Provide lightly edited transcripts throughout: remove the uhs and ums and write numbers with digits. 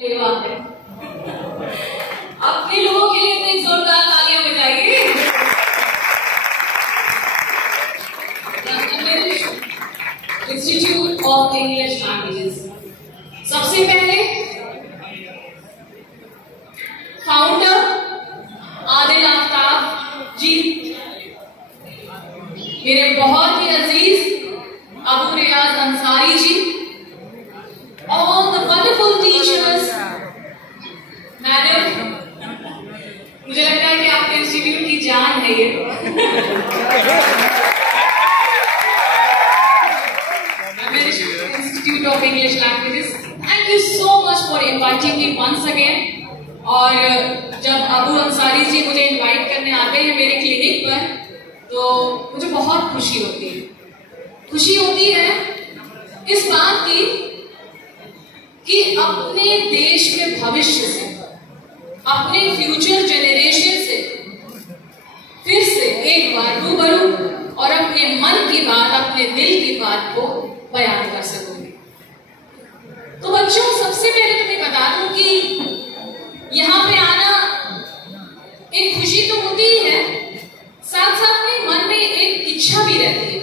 है। अपने लोगों के लिए एक जोरदार तालियां बजाइए। इंस्टीट्यूट ऑफ इंग्लिश लैंग्वेजेस सबसे पहले फाउंडर आदिल आफ्ताब जी, मेरे बहुत ही अजीज अबू रियाज Ansari ji, all the wonderful teachers, madam, मुझे लगता है कि आपके इंस्टीट्यूट की जान है ये। Institute of English languages, thank you so much for inviting me once again. और जब अबू अंसारी जी मुझे इनवाइट करने आते हैं मेरे क्लिनिक पर, तो मुझे बहुत खुशी होती है। खुशी होती है इस बात की कि अपने देश के भविष्य से, अपने फ्यूचर जेनरेशन से फिर से एक बार रूबरू और अपने मन की बात, अपने दिल की बात को बयान कर सकूंगी। तो बच्चों, सबसे पहले तो मैं बता दूं कि यहाँ पे आना एक खुशी तो होती ही है, साथ साथ में मन में एक इच्छा भी रहती है।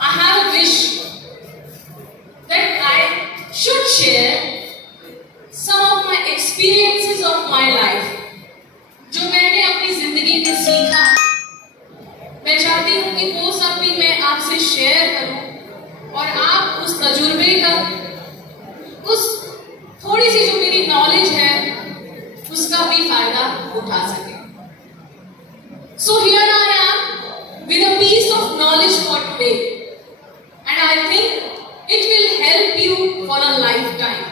I have a wish that I should share some of my experiences of my life, जो मैंने अपनी जिंदगी में सीखा। मैं चाहती हूँ कि वो सब भी मैं आपसे शेयर करूँ और आप उस तजुर्बे का, उस थोड़ी सी जो मेरी नॉलेज है उसका भी फायदा उठा सके। So here I am with a piece of knowledge for today, and I think it will help you for a lifetime.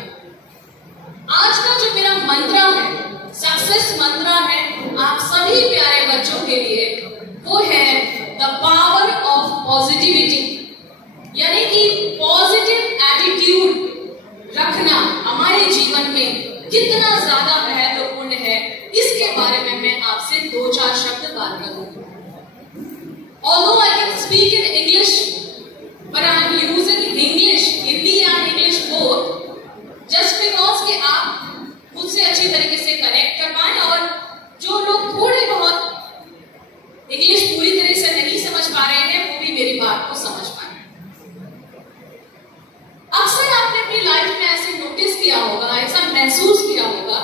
आज का जो मेरा मंत्रा है, सक्सेस मंत्रा है आप सभी प्यारे बच्चों के लिए, वो है द पावर ऑफ पॉजिटिविटी, यानी कि पॉजिटिव एटीट्यूड रखना हमारे जीवन में कितना ज्यादा महत्वपूर्ण है, इसके बारे में मैं आपसे 2-4 शब्द बात करूंगी। Although I can speak in English, but I am using English, Hindi या इंग्लिश बोथ, जस्ट बिकॉज कि आप मुझसे अच्छी तरीके से कनेक्ट कर पाए, और जो लोग थोड़े बहुत इंग्लिश पूरी तरह से नहीं समझ पा रहे हैं वो भी मेरी बात को समझ पाए। अक्सर आपने अपनी लाइफ में ऐसे नोटिस किया होगा, ऐसा महसूस किया होगा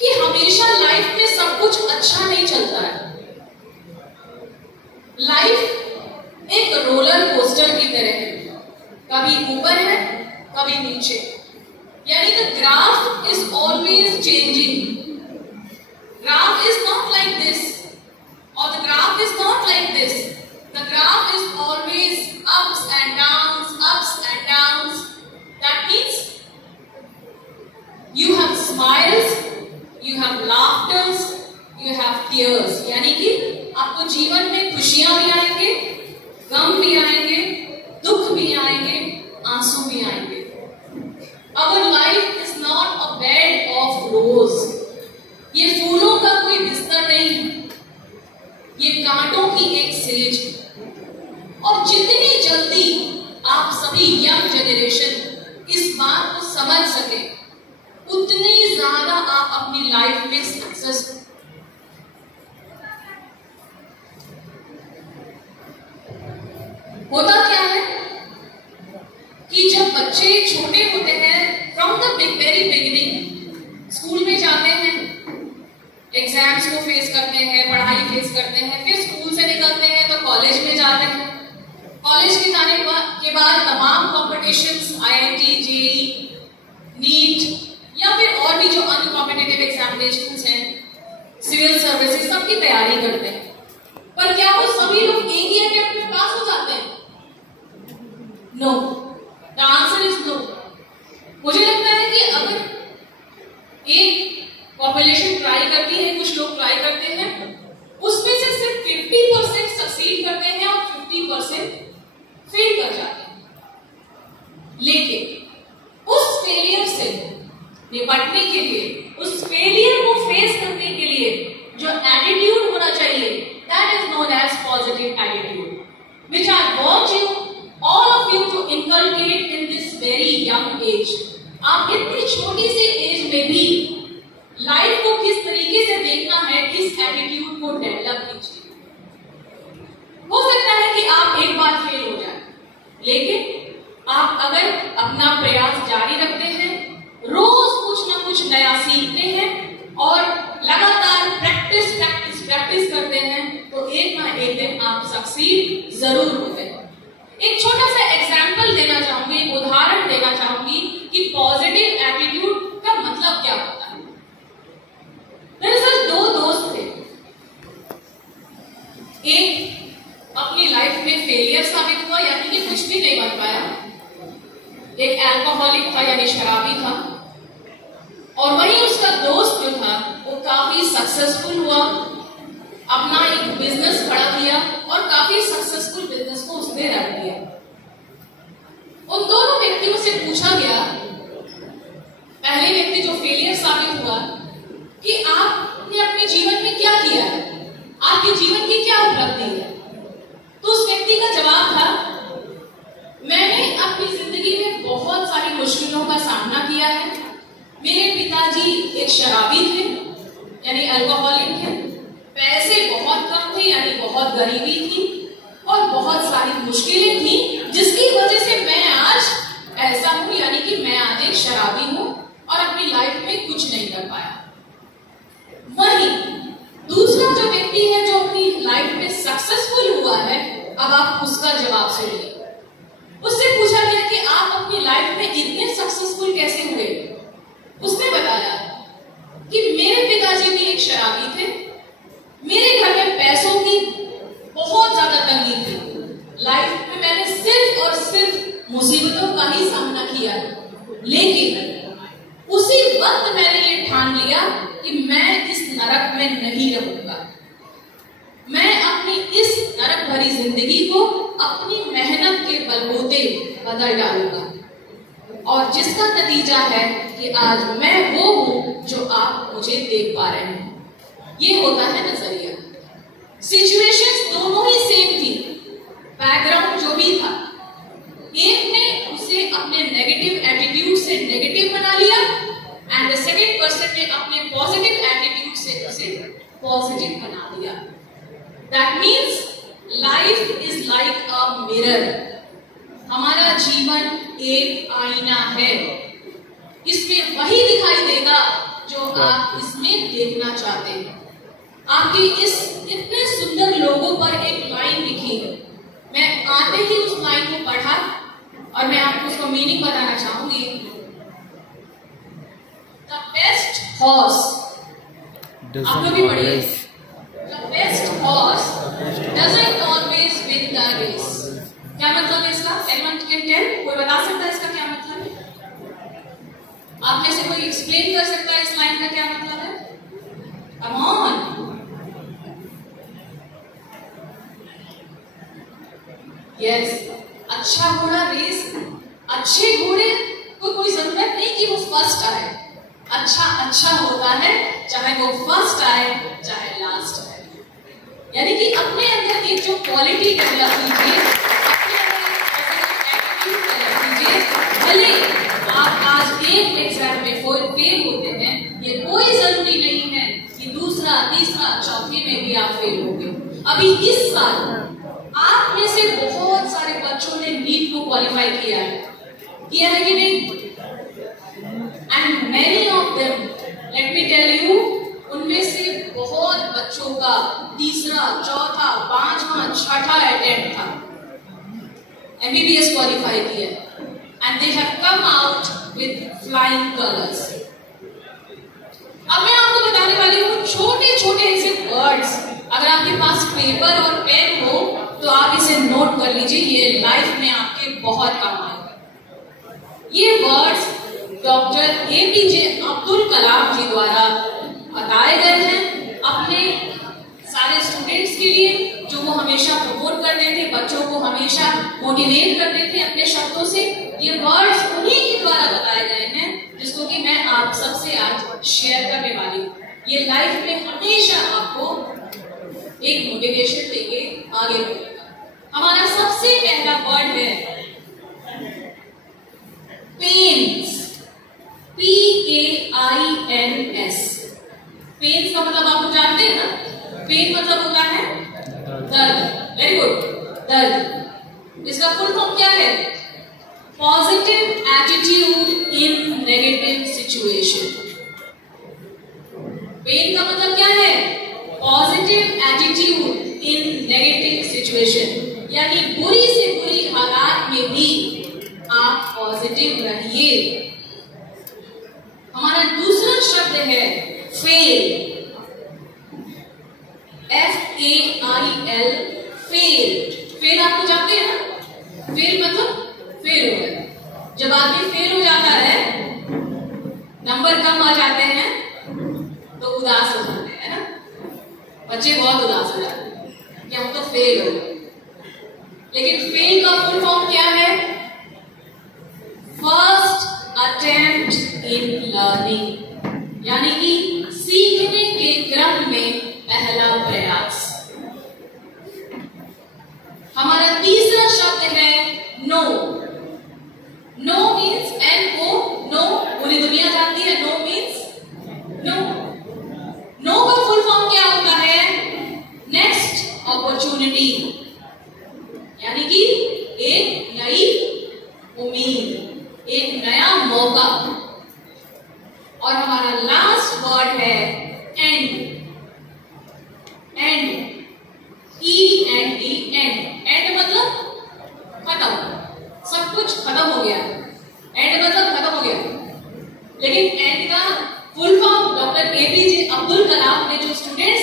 कि हमेशा लाइफ में सब कुछ अच्छा नहीं चलता है। लाइफ एक रोलर कोस्टर की तरह है, कभी ऊपर है कभी नीचे, यानी the graph is always changing. Graph is not like this, or the graph is not like this. The graph is always ups and downs, ups and downs. That means you have smiles, you have laughters, you have tears. यानी कि आपको जीवन में खुशियां भी आएंगे, गम भी आएंगे, दुख भी आएंगे, आंसू भी आएंगे। Our life is not a bed of rose. ये फूलों का कोई बिस्तर नहीं, ये कांटों की एक सेज। और जितनी जल्दी आप सभी यंग जनरेशन इस बात को समझ सके, उतनी ज्यादा आप अपनी लाइफ में सक्सेस। होता क्या है कि जब बच्चे छोटे होते हैं, from the very beginning school में जाते हैं, एग्जाम्स को फेस करते हैं, पढ़ाई फेस करते हैं, फिर स्कूल से निकलते हैं तो कॉलेज में जाते हैं। कॉलेज के जाने के बाद तमाम कॉम्पिटिशन्स, IIT, JEE, नीट या फिर और भी जो अन्य कॉम्पिटिटिव एग्जामिनेशंस हैं, सिविल सर्विसेज, सबकी तैयारी करते हैं। पर क्या वो सभी लोग एक ही अटेम्प्ट में पास हो जाते हैं? No, the answer is no. मुझे लगता है कि अगर एक पॉपुलेशन ट्राई करती है, कुछ लोग ट्राई करते हैं, उसमें से सिर्फ 50% सक्सीड करते हैं और 50% फेल कर जाते हैं। लेकिन उस फेलियर से निपटने के लिए, उस फेलियर को फेस करने के लिए जो एटीट्यूड होना चाहिए, that is known as positive attitude, which I want you all of you to inculcate in this very young age. आप इतनी छोटी सी एज में भी लाइफ को किस तरीके से देखना है, इस एटीट्यूड को डेवलप कीजिए। हो सकता है कि आप एक बार फेल हो जाए, लेकिन आप अगर अपना प्रयास जारी रखते हैं, रोज कुछ ना कुछ नया सीखते हैं और लगातार प्रैक्टिस प्रैक्टिस प्रैक्टिस करते हैं, तो एक ना एक दिन आप सक्सीड जरूर होते हैं। एक छोटा सा एग्जाम्पल देना चाहूंगी, एक उदाहरण देना चाहूंगी कि पॉजिटिव एटीट्यूड का मतलब क्या होता है। दरअसल दो दोस्त थे, एक अपनी लाइफ में फेलियर साबित हुआ, यानी कि कुछ भी नहीं बन पाया। एक अल्कोहलिक था, यानी शराबी था, और वहीं उसका दोस्त जो था वो काफी सक्सेसफुल हुआ, अपना एक बिजनेस खड़ा किया और काफी सक्सेसफुल बिजनेस को उसने रख दिया। उन दोनों व्यक्तियों से पूछा गया, पहले व्यक्ति जो फेलियर साबित हुआ, कि आपने अपने जीवन में क्या किया है, आपके जीवन की क्या उपलब्धि है। तो उस व्यक्ति का जवाब था, मैंने अपनी जिंदगी में बहुत सारी मुश्किलों का सामना किया है। मेरे पिताजी एक शराबी थे, यानी अल्कोहलिक थे, पैसे बहुत कम थे, यानी बहुत गरीबी थी, और बहुत सारी मुश्किलें थी, जिसकी वजह से मैं आज ऐसा हूं, यानी कि मैं आज एक शराबी हूं और अपनी लाइफ में कुछ नहीं कर पाया। वहीं दूसरा जो व्यक्ति है जो अपनी लाइफ में सक्सेसफुल हुआ है, अब आप उसका जवाब सुनिए। उससे पूछा गया कि आप अपनी लाइफ में इतने सक्सेसफुल कैसे हुए। उसने बताया कि मेरे पिताजी भी एक शराबी थे, मेरे घर में पैसों की बहुत ज्यादा तंगी थी, लाइफ में मैंने सिर्फ और सिर्फ मुसीबतों का ही सामना किया, लेकिन उसी वक्त मैंने ये ठान लिया कि मैं इस नरक में नहीं रहूंगा। मैं अपनी इस नरक भरी जिंदगी को अपनी मेहनत के बलबूते बदल डालूंगा, और जिसका नतीजा है कि आज मैं वो हूं जो आप मुझे देख पा रहे हैं। ये होता है नजरिया। सिचुएशंस दोनों ही सेम थी, बैकग्राउंड जो भी था, एक ने उसे अपने नेगेटिव एटीट्यूड से नेगेटिव बना लिया, एंड द सेकंड पर्सन ने अपने पॉजिटिव एटीट्यूड से उसे पॉजिटिव बना दिया। That means life is like a mirror. हमारा जीवन एक आईना है, इसमें वही दिखाई देगा जो आप इसमें देखना चाहते हैं। आपके इस इतने सुंदर लोगों पर एक लाइन लिखी है, मैं आते ही उस लाइन को पढ़ा और मैं आपको उसका मीनिंग बताना चाहूंगी। द बेस्ट हॉर्स, आप लोग भी पढ़िए, the best horse doesn't always win the race. क्या मतलब है इसका? Anyone can tell? कोई बता सकता है इसका क्या मतलब है? आप में से कोई एक्सप्लेन कर सकता है इस लाइन का क्या मतलब है? Come on. यस, अच्छा घोड़ा रेस, अच्छे घोड़े को कोई जरूरत नहीं कि वो फर्स्ट आए। अच्छा होता है चाहे वो फर्स्ट आए चाहे लास्ट आए। यानी कि अपने अंदर एक जो क्वालिटी डेवलप कीजिए, अपने अंदर एटीट्यूड डेवलप कीजिए। भले आप आज एक एग्जाम में फेल होते हैं, ये कोई जरूरी नहीं है कि दूसरा तीसरा चौथे में भी आप फेल होंगे। अभी इस साल आप में से बहुत सारे बच्चों ने नीट को क्वालिफाई किया है कि नहीं? And many of them, let me tell you, उनमें से बहुत बच्चों का तीसरा, चौथा, पांचवा, छठा अटेम्प्ट था, एमबीबीएस क्वालिफाई किया, and they have come out with flying colours. अब मैं आपको बताने वाली हूँ छोटे छोटे ऐसे वर्ड्स, अगर आपके पास पेपर और पेन हो तो आप इसे नोट कर लीजिए, ये लाइफ में आपके बहुत काम आएगा। ये words doctor APJ Abdul Kalam जी द्वारा बताए गए हैं अपने सारे स्टूडेंट्स के लिए, जो वो हमेशा प्रमोट करते थे, बच्चों को हमेशा मोटिवेट करते थे अपने शब्दों से। ये वर्ड्स उन्हीं के द्वारा बताए गए हैं, जिसको कि मैं आप सबसे आज शेयर करने वाली हूँ। ये लाइफ में हमेशा आपको एक मोटिवेशन देके आगे बढ़ेगा। हमारा सबसे पहला वर्ड है पेन्स। PAINS। पेन का मतलब आप लोग जानते हैं ना, पेन मतलब होता है दर्द। वेरी गुड, दर्द। इसका फुल फॉर्म क्या है? Positive attitude in negative situation. PEN का मतलब क्या है? Positive attitude in negative situation, यानी बुरी से बुरी हालात में भी आप पॉजिटिव रहिए। हमारा दूसरा शब्द है फेल। FAIL, fail. फेल आपको जानते हैं ना? फेल मतलब फेल हो गया। जब आदमी फेल हो जाता है, नंबर कम आ जाते हैं तो उदास हो जाते हैं ना, बच्चे बहुत उदास हो जाते हैं कि हम तो फेल हो गए। लेकिन फेल का फुल फॉर्म क्या है? फर्स्ट अटेम्प्ट इन लर्निंग, यानी कि सीखने के क्रम में पहला प्रयास। हमारा तीसरा शब्द है no. No means NO, no पूरी दुनिया जानती है। No means no. नो का फुल फॉर्म क्या होता है? नेक्स्ट अपॉर्चुनिटी, यानी कि एक नई उम्मीद, एक नया मौका। और हमारा लास्ट वर्ड है and. And, END, and. And मतलब खत्म, सब कुछ खत्म हो गया। एंड मतलब खत्म हो गया। लेकिन एंड का full form doctor APJ Abdul Kalam ने जो स्टूडेंट्स